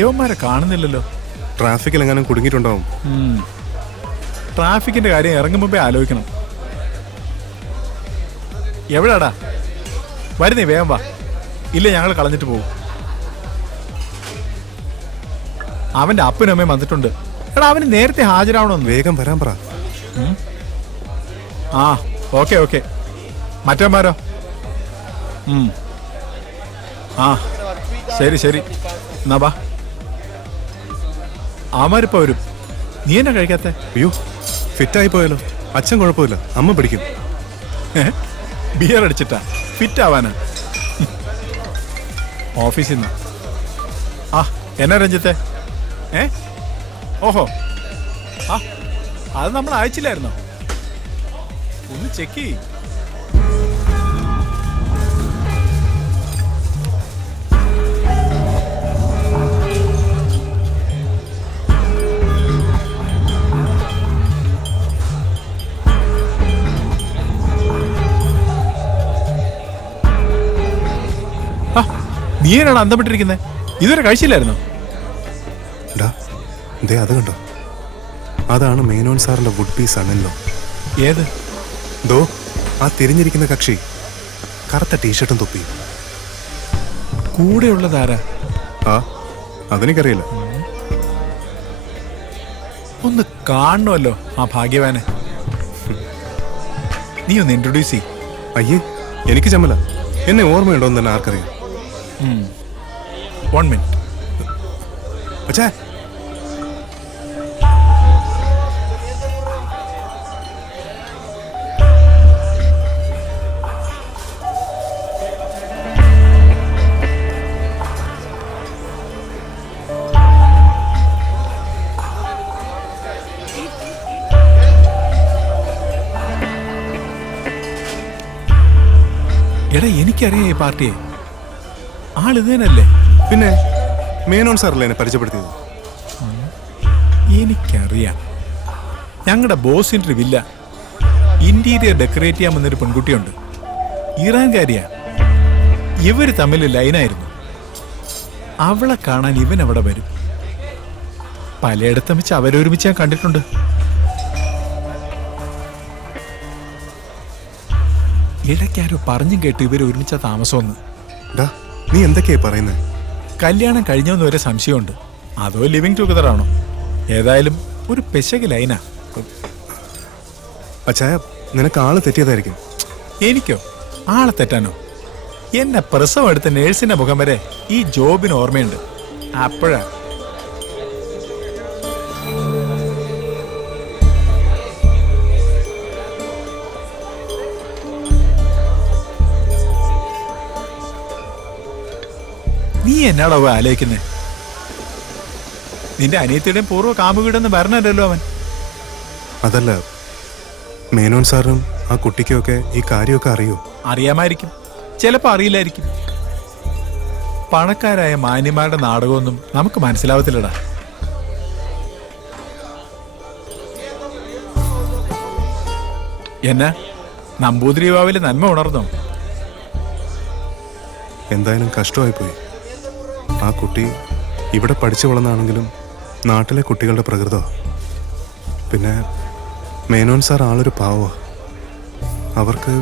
യവന്മാരെ കാണുന്നില്ലല്ലോ. ട്രാഫിക്കിൽ എങ്ങാനും കുടുങ്ങിയിട്ടുണ്ടാവും. ട്രാഫിക്കിന്റെ കാര്യം ഇറങ്ങും മുമ്പേ ആലോചിക്കണം. എവിടാടാ? വരുന്നേ, വേഗം വാ. ഇല്ല, ഞങ്ങൾ കളഞ്ഞിട്ട് പോകും. അവന്റെ അപ്പനും അമ്മയും വന്നിട്ടുണ്ട്. എടാ, അവന് നേരത്തെ ഹാജരാവണമെന്ന്. വേഗം വരാൻ പറ. ആ, ഓക്കെ ഓക്കെ. മറ്റന്മാരോ? ആ, ശരി ശരി, എന്നാ ബാ. അവന്മാരിപ്പോ വരും. നീ എന്നാ കഴിക്കാത്ത? അയ്യോ, ഫിറ്റായി പോയാലോ. അച്ഛൻ കുഴപ്പമില്ല, അമ്മ പിടിക്കും. ബിയർ അടിച്ചിട്ടാ ഫിറ്റ് ആവാനാ? ഓഫീസിൽ നിന്ന്. ആ, എന്നാ രഞ്ജിത്തെ? ഓഹോ, ആ, അത് നമ്മൾ അയച്ചില്ലായിരുന്നോ? ഒന്ന് ചെക്ക് ചെയ്യ്. നീ എന്നാണ് അന്തപ്പെട്ടിരിക്കുന്നത്? ഇതുവരെ കഴിച്ചില്ലായിരുന്നോ? അത് കണ്ടോ? അതാണ് മേനോൻ സാറിന്റെ വുഡ് പീസ് ആണല്ലോ. ഏത്? ദോ, ആ തിരിഞ്ഞിരിക്കുന്ന കക്ഷി. കറുത്ത ടീഷർട്ടും തൊപ്പി. കൂടെയുള്ളതാരാ? ആ, അതെനിക്കറിയില്ല. ഒന്ന് കാണണമല്ലോ ആ ഭാഗ്യവാനെ. നീ ഒന്ന് ഇൻട്രൊഡ്യൂസ് ചെയ്യ്. അയ്യേ, എനിക്ക് ചമ്മല. എന്നെ ഓർമ്മയുണ്ടോ എന്ന് തന്നെ ആർക്കറിയാം. 1 മിനിറ്റ്. അച്ഛാ, എടാ, എനിക്കറിയാം ഈ പാർട്ടിയെ. ആളിത് തന്നെയല്ലേ? പിന്നെ മേനോൻ സാറല്ലേ എന്നെ പരിചയപ്പെടുത്തിയത്? എനിക്കറിയാം. ഞങ്ങളുടെ ബോസിൻ്റെ വില്ല ഇന്റീരിയർ ഡെക്കറേറ്റ് ചെയ്യാൻ വന്നൊരു പെൺകുട്ടിയുണ്ട്. ഇറാൻകാരിയാ. ഇവര് തമ്മിൽ ലൈനായിരുന്നു. അവളെ കാണാൻ ഇവൻ അവിടെ വരും. പലയിടത്തും വെച്ച് അവരൊരുമിച്ച് ഞാൻ കണ്ടിട്ടുണ്ട്. ഇടയ്ക്കാരോ പറഞ്ഞും കേട്ട് ഇവർ ഒരുമിച്ച താമസമെന്ന്. നീ എന്തൊക്കെയാ പറയുന്നത്? കല്യാണം കഴിഞ്ഞോന്ന് വരെ സംശയമുണ്ട്. അതോ ലിവിങ് ടുഗദർ ആണോ? ഏതായാലും ഒരു പെശക് ലൈനാ. അച്ചായ, നിനക്ക് ആള് തെറ്റിയതായിരിക്കും. എനിക്കോ? ആളെ തെറ്റാനോ? എന്നെ പ്രസവം എടുത്ത നേഴ്സിന്റെ മുഖം വരെ ഈ ജോബിന് ഓർമ്മയുണ്ട്. അപ്പോഴാ നീ എന്നാടോ ആലോചിക്കുന്നേ? നിന്റെ അനിയത്തിയുടെയും പൂർവ്വ കാമുകിടന്ന് വരണല്ലോ അവൻ. അതല്ല, മേനോൻ സാറും ആ കുട്ടിക്കൊക്കെ ഈ കാര്യമൊക്കെ അറിയോ? അറിയാമായിരിക്കും, ചിലപ്പോ അറിയില്ലായിരിക്കും. പണക്കാരായ മാന്യന്മാരുടെ നാടകമൊന്നും നമുക്ക് മനസ്സിലാവത്തില്ലടാ. എന്നാ നമ്പൂതിരി യുവാവിലെ നന്മ ഉണർന്നോ? എന്തായാലും കഷ്ടമായി പോയി. ആ കുട്ടി ഇവിടെ പഠിച്ചു വളർന്നാണെങ്കിലും നാട്ടിലെ കുട്ടികളുടെ പ്രകൃതമാണ്. പിന്നെ മേനോൻ സാർ ആളൊരു പാവ. അവർക്ക്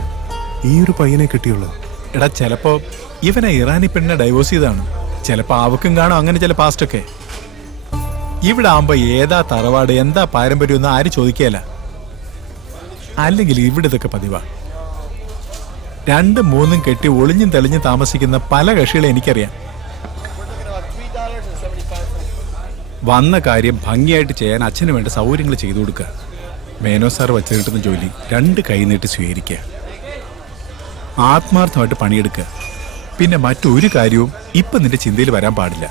ഈ ഒരു പയ്യനെ കിട്ടിയുള്ളൂ. എടാ, ചിലപ്പോ ഇവനെ ഇറാനി പെണ്ണിനെ ഡൈവോഴ്സ് ചെയ്താണ്. ചിലപ്പോ അവക്കും കാണും അങ്ങനെ ചില പാസ്റ്റൊക്കെ. ഇവിടെ ആവുമ്പോ ഏതാ തറവാട്, എന്താ പാരമ്പര്യം എന്ന് ആരും ചോദിക്കുകയല്ല. അല്ലെങ്കിൽ ഇവിടെ ഇതൊക്കെ പതിവാ. 2, 3 കെട്ടി ഒളിഞ്ഞും തെളിഞ്ഞും താമസിക്കുന്ന പല കക്ഷികളെ എനിക്കറിയാം. വന്ന കാര്യം ഭംഗിയായിട്ട് ചെയ്യാൻ അച്ഛന് വേണ്ട സൗകര്യങ്ങൾ ചെയ്തു കൊടുക്കുക. മേനോ സാർ വച്ചു കിട്ടുന്ന ജോലി 2 കൈ നീട്ടി സ്വീകരിക്കുക. ആത്മാർത്ഥമായിട്ട് പണിയെടുക്കുക. പിന്നെ മറ്റൊരു കാര്യവും ഇപ്പം നിന്റെ ചിന്തയിൽ വരാൻ പാടില്ല.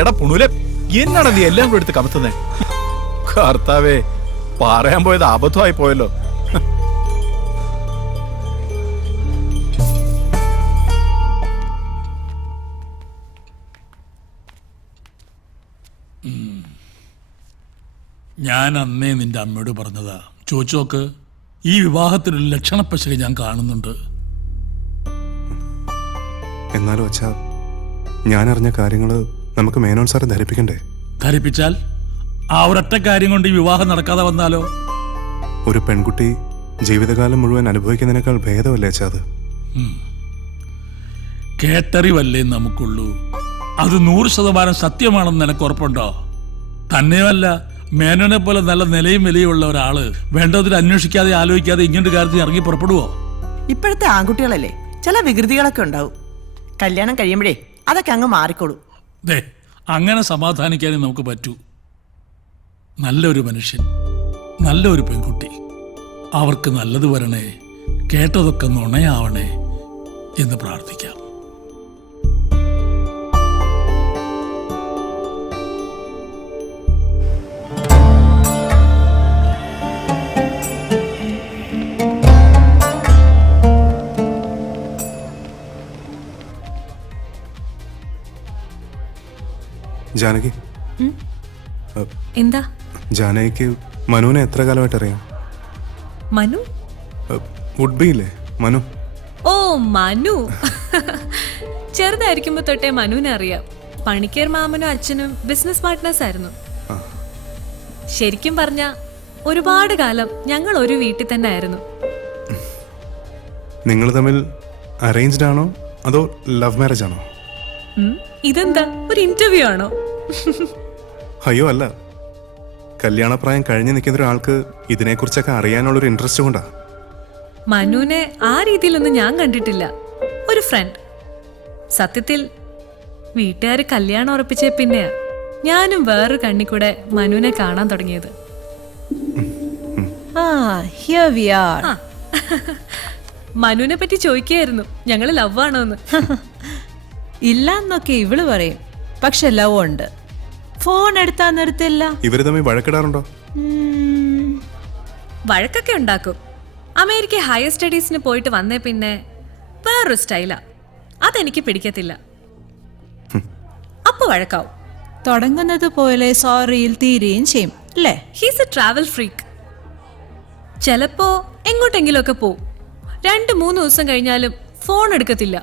എടാ പുണുലെ, എന്നാടാ നീ എല്ലാം കൂടെ എടുത്ത് കമത്തുന്നേ? കർത്താവേ, പറയാൻ പോയത് അബദ്ധമായി പോയല്ലോ. ഞാൻ അന്നേ നിന്റെ അമ്മയോട് പറഞ്ഞതാ. ചോദിച്ചോക്ക്, ഈ വിവാഹത്തിനൊരു ലക്ഷണപ്പശക ഞാൻ കാണുന്നുണ്ട്. എന്നാലും അച്ഛാ, ഞാൻ അറിഞ്ഞ കാര്യങ്ങൾ നമുക്ക് മേനോൻ സാറെ ധരിപ്പിക്കണ്ടേ? ധരിപ്പിച്ചാൽ ആ ഒരൊറ്റ കാര്യം കൊണ്ട് ഈ വിവാഹം നടക്കാതെ വന്നാലോ? ഒരു പെൺകുട്ടി ജീവിതകാലം മുഴുവൻ അനുഭവിക്കുന്നതിനേക്കാൾ ഭേദമല്ലേ അച്ഛാ അത്? കേട്ടറിവല്ലേ നമുക്കുള്ളൂ. അത് 100% സത്യമാണെന്ന് നിനക്ക് ഉറപ്പുണ്ടോ? തന്നെയുമല്ല, മേനോനെ പോലെ നല്ല നിലയും വിലയുള്ള ഒരാള് വേണ്ടതിൽ അന്വേഷിക്കാതെ ആലോചിക്കാതെ ഇങ്ങനൊരു കാര്യത്തിൽ ഇറങ്ങി പുറപ്പെടുവോ? ഇപ്പോഴത്തെ ആൺകുട്ടികളല്ലേ, ചില വികൃതികളൊക്കെ ഉണ്ടാവും. കല്യാണം കഴിയുമ്പോഴേ അതൊക്കെ അങ്ങ് മാറിക്കോളൂ. ദേ, അങ്ങനെ സമാധാനിക്കാനേ നമുക്ക് പറ്റൂ. നല്ലൊരു മനുഷ്യൻ, നല്ലൊരു പെൺകുട്ടി, അവർക്ക് നല്ലത് വരണേ, കേട്ടതൊക്കെ നുണയാവണേ എന്ന് പ്രാർത്ഥിക്കാം. ജാനകി, എന്താ? ജാനകിക്ക് മനുവിനെ എത്ര കാലമായിട്ട് അറിയാം? മനു? വുഡ് ബി ഇല്ലേ, മനു. ഓ, മനു. ചെറുതായിരിക്കുമ്പോ തൊട്ടേ മനുവിനെ അറിയാം. പണിക്കർ മാമനും അച്ഛനും ബിസിനസ് പാർട്ട്നേഴ്സ് ആയിരുന്നു. ശരിക്കും പറഞ്ഞ ഒരുപാട് കാലം ഞങ്ങൾ ഒരു വീട്ടിൽ തന്നെ ആയിരുന്നു. നിങ്ങൾ തമ്മിൽ അറേഞ്ച്ഡ് ആണോ അതോ ലവ് മാരേജ് ആണോ? ഇതെന്താ, ഒരു ഇന്റർവ്യൂ ആണോ? അയ്യോ അല്ല, കല്യാണപ്രായം കഴിഞ്ഞ് നിൽക്കുന്ന ഒരാൾക്ക് ഇതിനെക്കുറിച്ചൊക്കെ അറിയാനുള്ളൊരു ഇൻട്രസ്റ്റ് കൊണ്ടാ. മനുവിനെ ആ രീതിയിലൊന്നും ഞാൻ കണ്ടിട്ടില്ല. ഒരു ഫ്രണ്ട്. സത്യത്തിൽ വീട്ടുകാർ കല്യാണം ഉറപ്പിച്ച പിന്നെയാ ഞാനും വേറൊരു കണ്ണി കൂടെ മനുവിനെ കാണാൻ തുടങ്ങിയത്. മനുവിനെ പറ്റി ചോദിക്കുകയായിരുന്നു, ഞങ്ങള് ലവ് ആണോന്ന്. ഇല്ലെന്നൊക്കെ ഇവള് പറയും, പക്ഷെ ലവ് ഉണ്ട്. ഫോൺ എടുത്താ നിർത്തില്ല. ഇവര് തമ്മിൽ വഴക്കിടാറുണ്ടോ? വഴക്കൊക്കെ ഉണ്ടാക്കും. അമേരിക്ക ഹയർ സ്റ്റഡീസിന് പോയിട്ട് വന്നേ പിന്നെ വേറൊരു സ്റ്റൈലാ, അതെനിക്ക് പിടിക്കത്തില്ല. അപ്പൊ വഴക്കാവും. തുടങ്ങുന്നത് പോലെ സോറിയിൽ തീരുകയും ചെയ്യും അല്ലേ? He's A travel freak. ചിലപ്പോ എങ്ങോട്ടെങ്കിലും ഒക്കെ പോവും. 2-3 ദിവസം കഴിഞ്ഞാലും ഫോൺ എടുക്കത്തില്ല.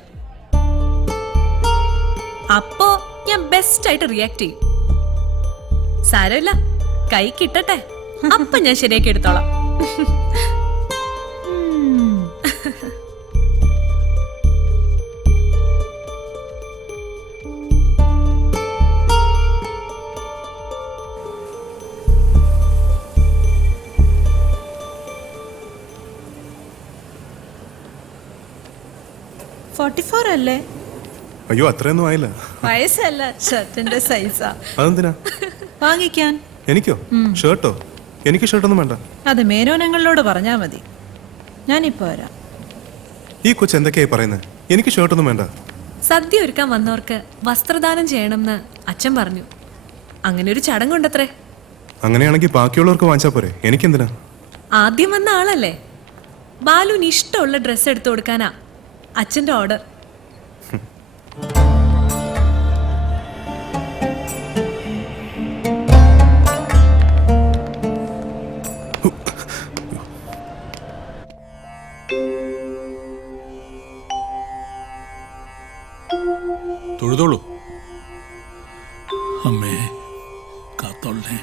അപ്പോ ഞാൻ ബെസ്റ്റ് ആയിട്ട് റിയാക്ട് ചെയ്യും. സാരമില്ല, കൈ കിട്ടട്ടെ, അപ്പൊ ഞാൻ ശരിയാക്കി എടുത്തോളാം. അല്ലേ? അയ്യോ, അത്രയൊന്നും ആയില്ല. വയസ്സല്ല, ഷർട്ടിന്റെ സൈസാ. അതെന്തിനാ? വാങ്ങിക്കാൻ. എനിക്കോ? ഷർട്ടോ? എനിക്ക് ഷർട്ടൊന്നും വേണ്ട. അത് മേനോനങ്ങളോട് പറഞ്ഞാ മതി. ഞാനിപ്പോ വരാം. ഈ കൊച്ചു എന്തൊക്കെയായി പറയുന്നത്? എനിക്ക് ഷർട്ടൊന്നും വേണ്ട. സദ്യ ഒരുക്കാൻ വന്നവർക്ക് വസ്ത്രദാനം ചെയ്യണമെന്ന് അച്ഛൻ പറഞ്ഞു. അങ്ങനെ ഒരു ചടങ്ങുണ്ടത്രേ. അങ്ങനെയാണെങ്കിൽ ബാക്കിയുള്ളവർക്ക് വാങ്ങിച്ചാ പോരെ, എനിക്കെന്തിനാ? ആദ്യം വന്ന ആളല്ലേ, ബാലുവിന് ഇഷ്ടമുള്ള ഡ്രസ്സ് എടുത്തു കൊടുക്കാനാ അച്ഛന്റെ ഓർഡർ. തൊഴുതോളൂ. അമ്മേ കാത്തോളേ.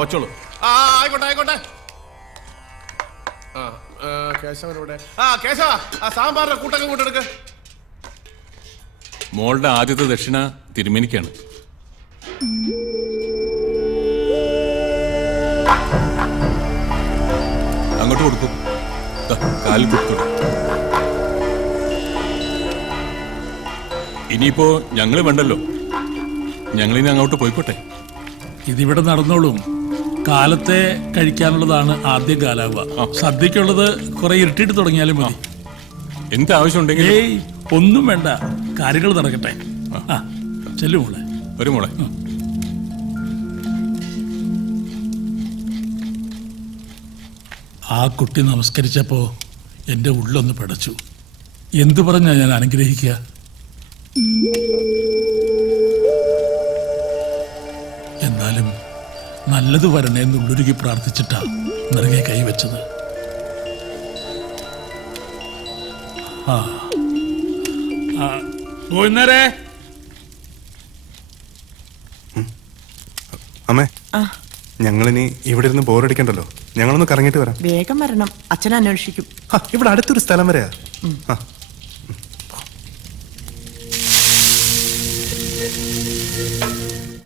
വച്ചോളൂ. ആയിക്കോട്ടെ ആയിക്കോട്ടെ. കേശവനോടെ കേശവ, സാമ്പാറിന്റെ കൂട്ടൊക്കെ കൂട്ടെടുക്ക്. മോളുടെ ആദ്യത്തെ ദക്ഷിണ തിരുമേനിക്കാണ്. അങ്ങോട്ട് കൊടുക്കും. കാലിൽ കൊടുത്തോളൂ. ഇനിയിപ്പോ ഞങ്ങൾ വേണ്ടല്ലോ, ഞങ്ങളിനി അങ്ങോട്ട് പോയിക്കോട്ടെ. ഇതിവിടെ നടന്നോളും. കാലത്തെ കഴിക്കാനുള്ളതാണ് ആദ്യം കാലാവുക. സദ്യക്കുള്ളത് കുറെ ഇരുട്ടിട്ട് തുടങ്ങിയാലും മതി. എന്ത് ആവശ്യമുണ്ടെങ്കിൽ ഏയ് ഒന്നും വേണ്ട, കാര്യങ്ങൾ നടക്കട്ടെ. ആ ചെല്ലു മോളെ. ഒരു മോളെ. ആ കുട്ടി നമസ്കരിച്ചപ്പോ എൻ്റെ ഉള്ളൊന്ന് പിടച്ചു. എന്തു പറഞ്ഞാ ഞാൻ അനുഗ്രഹിക്കുക? എന്നാലും നല്ലത് വരണേ എന്നുള്ളൊരുക്കി പ്രാർത്ഥിച്ചിട്ടാ നിറകെ കൈവച്ചത്. പോയിന്നേരേ. അമ്മേ, ആ ഞങ്ങളിനി ഇവിടെ ഇരുന്ന് ബോറടിക്കണ്ടല്ലോ. ഞങ്ങളൊന്ന് കറങ്ങിയിട്ട് വരാം. വേഗം വരണം, അച്ഛൻ അന്വേഷിക്കും. ഇവിടെ അടുത്തൊരു സ്ഥലം വരെയാ. ആ